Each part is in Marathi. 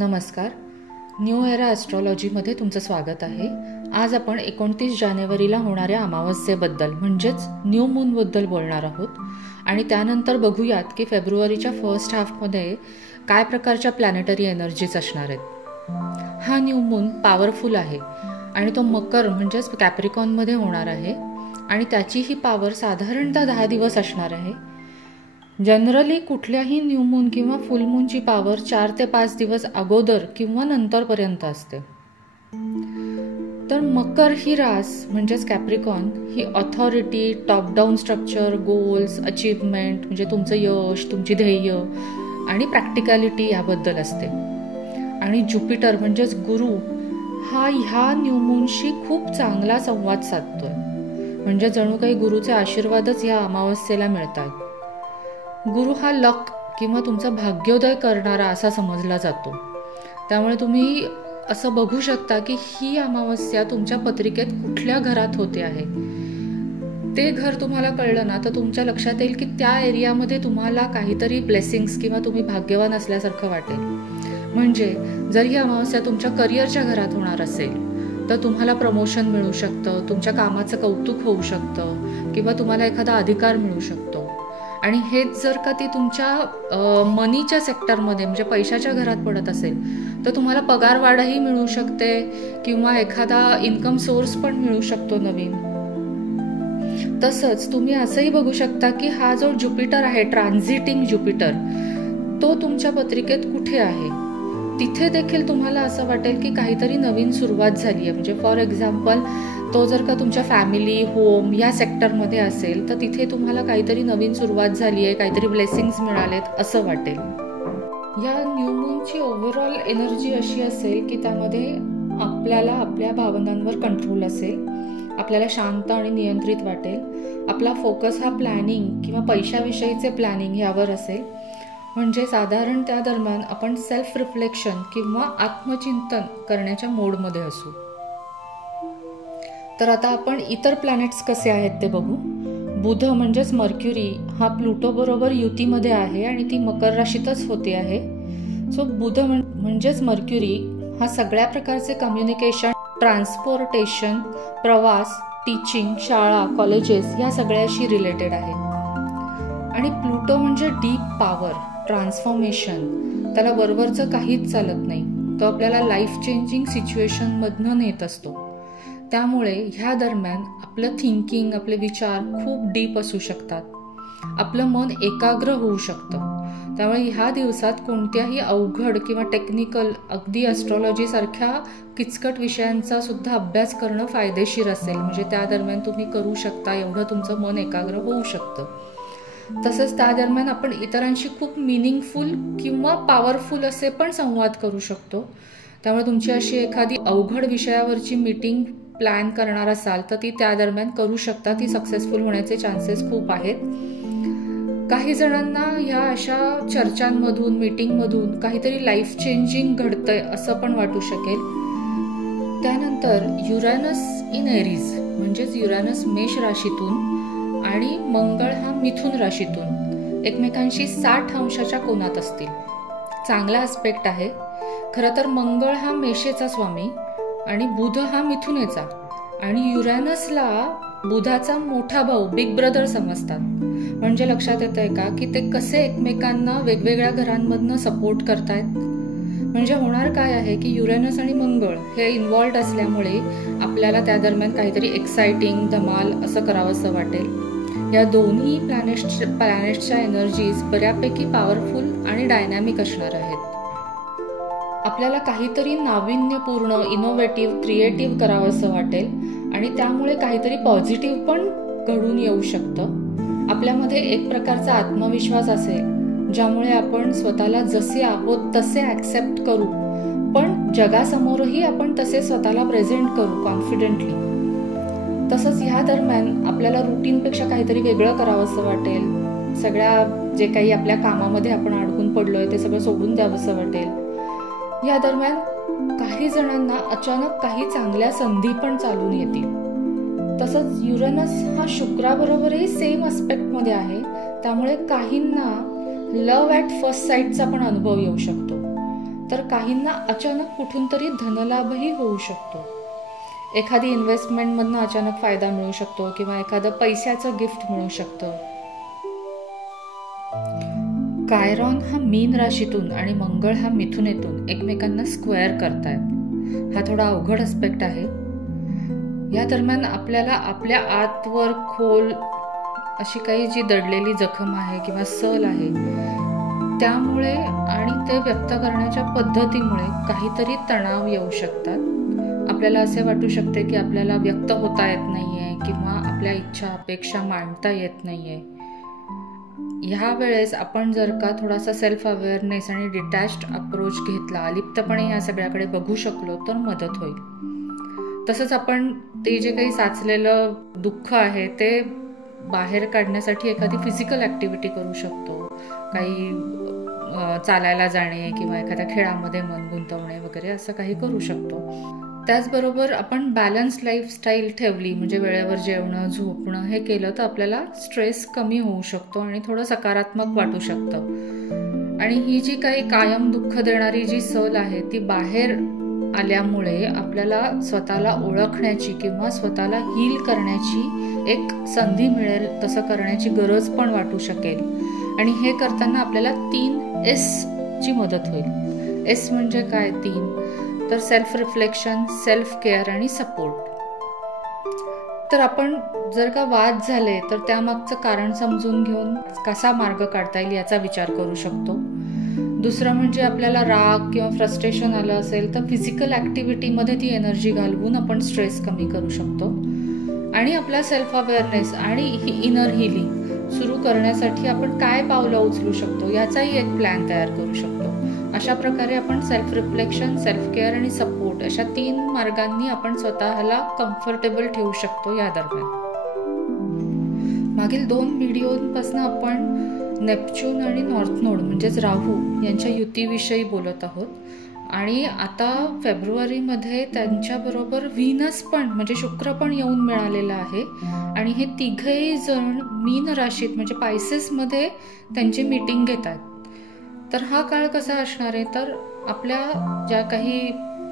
नमस्कार. न्यू एरा ॲस्ट्रॉलॉजीमध्ये तुमचं स्वागत आहे. आज आपण 29 जानेवारीला होणाऱ्या अमावस्येबद्दल म्हणजेच न्यू मूनबद्दल बोलणार आहोत आणि त्यानंतर बघूयात की फेब्रुवारीच्या फर्स्ट हाफमध्ये काय प्रकारच्या प्लॅनेटरी एनर्जीज असणार आहेत. हा न्यू मून पॉवरफुल आहे आणि तो मकर म्हणजेच कॅप्रिकॉनमध्ये होणार आहे आणि त्याची ही पॉवर साधारणतः 10 दिवस असणार आहे. जनरली कुठल्याही न्यू मून किंवा फुल मूनची पॉवर 4 ते 5 दिवस अगोदर किंवा नंतरपर्यंत असते. तर मकर ही रास म्हणजेच कॅप्रिकॉन ही authority, top down structure, goals, achievement म्हणजे तुमचं यश, तुमची ध्येय आणि प्रॅक्टिकॅलिटी याबद्दल असते. आणि ज्युपिटर म्हणजेच गुरु हा ह्या न्यू मूनशी खूप चांगला संवाद साधतोय. म्हणजे जणू काही गुरुचे आशीर्वादच ह्या अमावस्येला मिळतात. गुरु हा लक किंवा तुमचं भाग्योदय करणारा असा समजला जातो. त्यामुळे तुम्ही असं बघू शकता की ही अमावस्या तुमच्या पत्रिकेत कुठल्या घरात होते आहे. ते घर तुम्हाला कळलं ना तर तुमच्या लक्षात येईल की त्या एरियामध्ये तुम्हाला काहीतरी ब्लेसिंग्स किंवा तुम्ही भाग्यवान असल्यासारखं वाटेल. म्हणजे जर ही अमावस्या तुमच्या करिअरच्या घरात होणार असेल तर तुम्हाला प्रमोशन मिळू शकतं, तुमच्या कामाचं कौतुक होऊ शकतं किंवा तुम्हाला एखादा अधिकार मिळू शकतो. आणि हेच जर का ती तुमच्या मनीच्या सेक्टरमध्ये म्हणजे पैशाच्या घरात पडत असेल तर तुम्हाला पगारवाढही मिळू शकते किंवा एखादा इन्कम सोर्स पण मिळू शकतो नवीन. तसंच तुम्ही असंही बघू शकता की हा जो ज्युपिटर आहे, ट्रान्झिटिंग ज्युपिटर, तो तुमच्या पत्रिकेत कुठे आहे. तिथे देखील तुम्हाला असं वाटेल की काहीतरी नवीन सुरुवात झाली आहे. म्हणजे फॉर एक्झाम्पल तो जर का तुमच्या फॅमिली, होम या सेक्टरमध्ये असेल तर तिथे तुम्हाला काहीतरी नवीन सुरुवात झाली आहे, काहीतरी ब्लेसिंग्स मिळालेत असं वाटेल. या न्यू मूनची ओव्हरऑल एनर्जी अशी असेल की त्यामध्ये आपल्याला आपल्या भावनांवर कंट्रोल असेल, आपल्याला शांत आणि नियंत्रित वाटेल. आपला फोकस हा प्लॅनिंग किंवा पैशाविषयीचे प्लॅनिंग यावर असेल. म्हणजे साधारण त्या दरम्यान आपण सेल्फ रिफ्लेक्शन किंवा आत्मचिंतन करण्याच्या मोडमध्ये असू. तर आता आपण इतर प्लॅनेट्स कसे आहेत ते बघू. बुध म्हणजेच मर्क्युरी हा प्लुटो बरोबर युतीमध्ये आहे आणि ती मकर राशीतच होते आहे. सो बुध म्हणजेच मर्क्युरी हा सगळ्या प्रकारचे कम्युनिकेशन, ट्रान्सपोर्टेशन, प्रवास, टीचिंग, शाळा, कॉलेजेस या सगळ्याशी रिलेटेड आहे. आणि प्लुटो म्हणजे डीप पॉवर, ट्रान्सफॉर्मेशन. त्याला वरवरचं काहीच चालत नाही. तो आपल्याला लाईफ चेंजिंग सिच्युएशनमधनं नेत असतो. त्यामुळे ह्या दरम्यान आपलं थिंकिंग, आपले विचार खूप डीप असू शकतात. आपलं मन एकाग्र होऊ शकतं. त्यामुळे ह्या दिवसात कोणत्याही अवघड किंवा टेक्निकल, अगदी ॲस्ट्रॉलॉजीसारख्या किचकट विषयांचा सुद्धा अभ्यास करणं फायदेशीर असेल. म्हणजे त्या दरम्यान तुम्ही करू शकता, एवढं तुमचं मन एकाग्र होऊ शकतं. तसंच त्या दरम्यान आपण इतरांशी खूप मिनिंगफुल किंवा पॉवरफुल असे पण संवाद करू शकतो. त्यामुळे तुमची अशी एखादी अवघड विषयावरची मीटिंग प्लॅन करणार असाल तर ती त्या दरम्यान करू शकता. ती सक्सेसफुल होण्याचे चान्सेस खूप आहेत. काही जणांना ह्या अशा चर्चांमधून, मीटिंगमधून काहीतरी लाईफ चेंजिंग घडतंय असं पण वाटू शकेल. त्यानंतर युरॅनस इन एरीज म्हणजेच युरॅनस मेष राशीतून आणि मंगळ हा मिथुन राशीतून एकमेकांशी 60 अंशाच्या कोनात असतील. चांगला आस्पेक्ट आहे. खरं तर मंगळ हा मेषेचा स्वामी आणि बुध हा मिथुनेचा आणि युरॅनसला बुधाचा मोठा भाऊ, बिग ब्रदर समजतात. म्हणजे लक्षात येतंय का की ते कसे एकमेकांना वेगवेगळ्या घरांमधनं सपोर्ट करतायत. म्हणजे होणार काय आहे की युरॅनस आणि मंगळ हे इन्व्हॉल्ड असल्यामुळे आपल्याला त्या दरम्यान काहीतरी एक्साइटिंग, धमाल असं करावंसं वाटेल. या दोन्ही प्लॅनेट्सच्या एनर्जीज बऱ्यापैकी पॉवरफुल आणि डायनॅमिक असणार आहेत. आपल्याला काहीतरी नाविन्यपूर्ण, इनोव्हेटिव्ह, क्रिएटिव्ह करावंसं वाटेल आणि त्यामुळे काहीतरी पॉझिटिव्ह पण घडून येऊ शकतं. आपल्यामध्ये एक प्रकारचा आत्मविश्वास असेल ज्यामुळे आपण स्वतःला जसे आहोत तसे ॲक्सेप्ट करू, पण जगासमोरही आपण तसे स्वतःला प्रेझेंट करू कॉन्फिडेंटली. तसंच ह्या दरम्यान आपल्याला रुटीनपेक्षा काहीतरी वेगळं करावंसं वाटेल. सगळ्या जे काही आपल्या कामामध्ये आपण अडकून पडलोय ते सगळं सोडून द्यावंसं वाटेल. या दरम्यान काही जणांना अचानक काही चांगल्या संधी पण चालून येतील. तसंच युरॅनस हा शुक्राबरोबरही सेम आस्पेक्टमध्ये आहे. त्यामुळे काहींना लव्ह ॲट फर्स्ट साईटचा पण अनुभव येऊ शकतो. तर काहींना अचानक कुठून तरी धनलाभही होऊ शकतो. एखादी इन्व्हेस्टमेंटमधनं अचानक फायदा मिळू शकतो किंवा एखादं पैशाचं गिफ्ट मिळू शकतं. कायरॉन हा मीन राशीतून आणि मंगळ हा मिथुनेतून एकमेकांना स्क्वेअर करतायत. हा थोडा अवघड अस्पेक्ट आहे. या दरम्यान आपल्याला आपल्या आतवर खोल अशी काही जी दडलेली जखम आहे किंवा सल आहे त्यामुळे आणि ते व्यक्त करण्याच्या पद्धतीमुळे काहीतरी तणाव येऊ शकतात. आपल्याला असे वाटू शकते की आपल्याला व्यक्त होता येत नाहीये किंवा आपल्या इच्छा अपेक्षा मांडता येत नाहीये. ह्या वेळेस आपण जर का थोडासा सेल्फ अवेअरनेस आणि डिटॅच्ड अप्रोच घेतला, अलिप्तपणे या सगळ्याकडे बघू शकलो तर मदत होईल. तसंच आपण ते जे काही साचलेलं दुःख आहे ते बाहेर काढण्यासाठी एखादी फिजिकल ॲक्टिव्हिटी करू शकतो. काही चालायला जाणे किंवा एखाद्या खेळामध्ये मन गुंतवणे वगैरे असं काही करू शकतो. त्याचबरोबर आपण बॅलन्स लाईफस्टाईल ठेवली, म्हणजे वेळेवर जेवणं झोपणं हे केलं तर आपल्याला स्ट्रेस कमी होऊ शकतो आणि थोडं सकारात्मक वाटू शकतं. आणि ही जी काही कायम दुःख देणारी जी सल आहे ती बाहेर आल्यामुळे आपल्याला स्वतःला ओळखण्याची किंवा स्वतःला हील करण्याची एक संधी मिळेल. तसं करण्याची गरज पण वाटू शकेल. आणि हे करताना आपल्याला 3S ची मदत होईल. S म्हणजे काय? 3 तर सेल्फ रिफ्लेक्शन, सेल्फ केअर आणि सपोर्ट. तर आपण जर का वाद झाले तर त्यामागचं कारण समजून घेऊन कसा मार्ग काढता येईल याचा विचार करू शकतो. दुसरं म्हणजे आपल्याला राग किंवा फ्रस्ट्रेशन आलं असेल तर फिजिकल ॲक्टिव्हिटीमध्ये ती एनर्जी घालवून आपण स्ट्रेस कमी करू शकतो. आणि आपला सेल्फ अवेअरनेस आणि इनर हिलिंग सुरू करण्यासाठी आपण काय पावलं उचलू शकतो याचाही एक प्लॅन तयार करू शकतो. अशा प्रकारे आपण सेल्फ रिफ्लेक्शन, सेल्फ केअर आणि सपोर्ट अशा 3 मार्गांनी आपण स्वतःला कम्फर्टेबल ठेवू शकतो या दरम्यान. मागील 2 व्हिडिओपासून आपण नेपच्यून आणि नॉर्थ नोड म्हणजेच राहू यांच्या युतीविषयी बोलत आहोत. आणि आता फेब्रुवारीमध्ये त्यांच्याबरोबर व्हीनस पण म्हणजे शुक्र पण येऊन मिळालेला आहे. आणि हे तिघही जण मीन राशीत म्हणजे पायसेसमध्ये त्यांची मीटिंग घेतात. तर हा काळ कसा असणार आहे तर आपल्या ज्या काही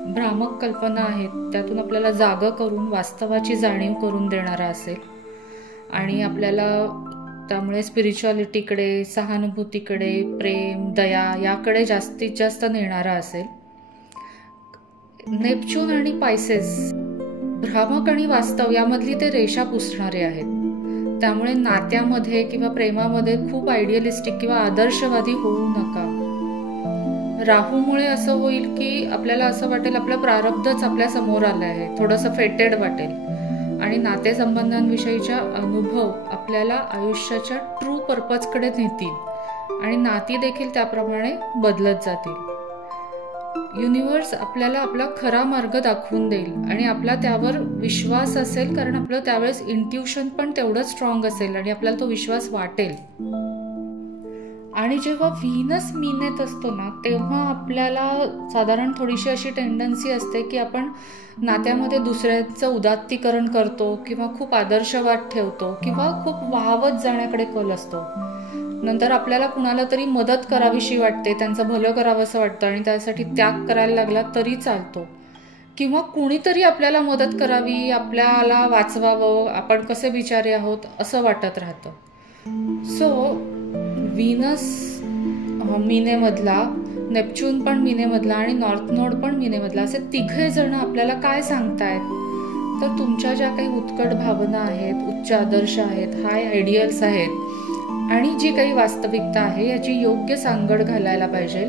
भ्रामक कल्पना आहेत त्यातून आपल्याला जागं करून वास्तवाची जाणीव करून देणारा असेल. आणि आपल्याला त्यामुळे स्पिरिच्युअलिटीकडे, सहानुभूतीकडे, प्रेम, दया याकडे जास्तीत जास्त नेणारा असेल. नेपच्यून आणि पायसेस भ्रामक आणि वास्तव यामधली ते रेषा पुसणारे आहेत. त्यामुळे नात्यामध्ये किंवा प्रेमामध्ये खूप आयडियलिस्टिक किंवा आदर्शवादी होऊ नका. राहूमुळे असं होईल की आपल्याला असं वाटेल आपलं प्रारब्धच आपल्या समोर आलं आहे, थोडंसं फेटेड वाटेल. आणि नातेसंबंधांविषयीच्या अनुभव आपल्याला आयुष्याच्या ट्रू पर्पजकडे नेतील आणि नाती देखील त्याप्रमाणे बदलत जातील. युनिव्हर्स आपल्याला आपला खरा मार्ग दाखवून देईल आणि आपला त्यावर विश्वास असेल, कारण आपलं त्यावेळेस इंट्युशन पण तेवढंच स्ट्रॉंग असेल आणि आपल्याला तो विश्वास वाटेल. आणि जेव्हा व्हीनस मीनेत असतो ना तेव्हा आपल्याला साधारण थोडीशी अशी टेंडन्सी असते की आपण नात्यामध्ये दुसऱ्याचं उदात्तीकरण करतो किंवा खूप आदर्शवाद ठेवतो किंवा खूप वाहवत जाण्याकडे कल असतो. नंतर आपल्याला कुणाला तरी मदत करावीशी वाटते, त्यांचं भलं करावं असं वाटतं आणि त्यासाठी त्याग करायला लागला तरी चालतो. किंवा कुणीतरी आपल्याला मदत करावी, आपल्याला वाचवावं, आपण कसे बिचारे आहोत असं वाटत राहतं. सो व्हीनस मीनेमधला, नेपच्यून पण मीनेमधला आणि नॉर्थ नोड पण मीनेमधला असे तिघे जण आपल्याला काय सांगतायत तर तुमच्या ज्या काही उत्कट भावना आहेत, उच्च आदर्श आहेत, हाय आयडियल्स आहेत आणि जी काही वास्तविकता आहे याची योग्य सांगड घालायला पाहिजे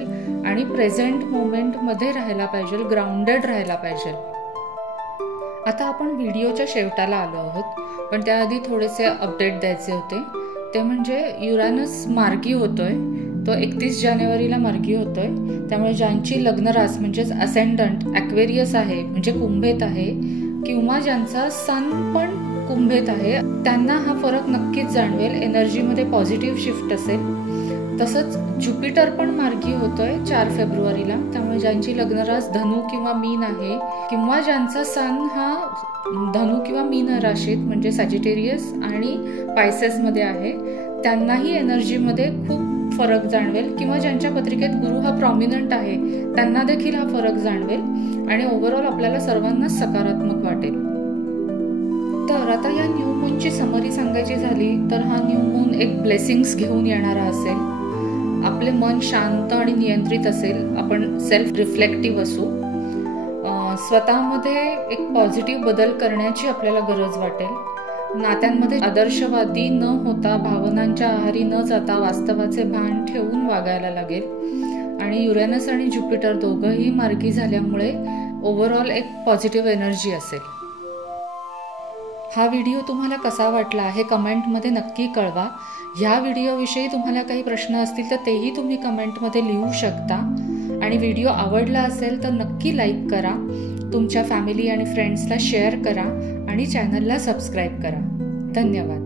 आणि प्रेझेंट मोमेंटमध्ये राहायला पाहिजे, ग्राउंडेड राहायला पाहिजे. आता आपण व्हिडिओच्या शेवटाला आलो आहोत, पण त्याआधी थोडेसे अपडेट द्यायचे होते. ते म्हणजे युरानस मार्गी होतोय, तो 31 जानेवारीला मार्गी होतोय. त्यामुळे ज्यांची लग्नरास म्हणजेच असेंडंट ॲक्वेरियस आहे म्हणजे कुंभेत आहे किंवा ज्यांचा सन पण कुंभेत आहे त्यांना हा फरक नक्कीच जाणवेल. एनर्जीमध्ये पॉझिटिव्ह शिफ्ट असेल. तसंच ज्युपिटर पण मार्गी होतोय 4 फेब्रुवारीला. त्यामुळे ज्यांची लग्नरास धनु किंवा मीन आहे किंवा ज्यांचा सन हा धनु किंवा मीन राशीत म्हणजे सॅजिटेरियस आणि पायसेसमध्ये आहे त्यांनाही एनर्जीमध्ये खूप फरक जाणवेल, किंवा ज्यांच्या पत्रिकेत गुरु हा प्रॉमिनंट आहे त्यांना देखील हा फरक जाणवेल आणि ओव्हरऑल आपल्याला सर्वांनाच सकारात्मक वाटेल. तर आता या न्यू मूनची समरी सांगायची झाली तर हा न्यू मून एक ब्लेसिंग्स घेऊन येणारा असेल. आपले मन शांत आणि नियंत्रित असेल, आपण सेल्फ रिफ्लेक्टिव्ह असू, स्वतःमध्ये एक पॉझिटिव्ह बदल करण्याची आपल्याला गरज वाटेल. नात्यांमध्ये आदर्शवादी न होता, भावनांच्या आहारी न जाता वास्तवाचे भान ठेवून वागायला लागेल. आणि युरेनस आणि ज्युपिटर दोघंही मार्गी झाल्यामुळे ओव्हरऑल एक पॉझिटिव्ह एनर्जी असेल. हा व्हिडिओ तुम्हाला कसा वाटला हे कमेंटमध्ये नक्की कळवा. ह्या व्हिडिओविषयी तुम्हाला काही प्रश्न असतील तर तेही तुम्ही कमेंटमध्ये लिहू शकता. आणि व्हिडिओ आवडला असेल तर नक्की लाईक करा, तुमच्या फॅमिली आणि फ्रेंड्सला शेअर करा आणि चॅनलला सबस्क्राईब करा. धन्यवाद.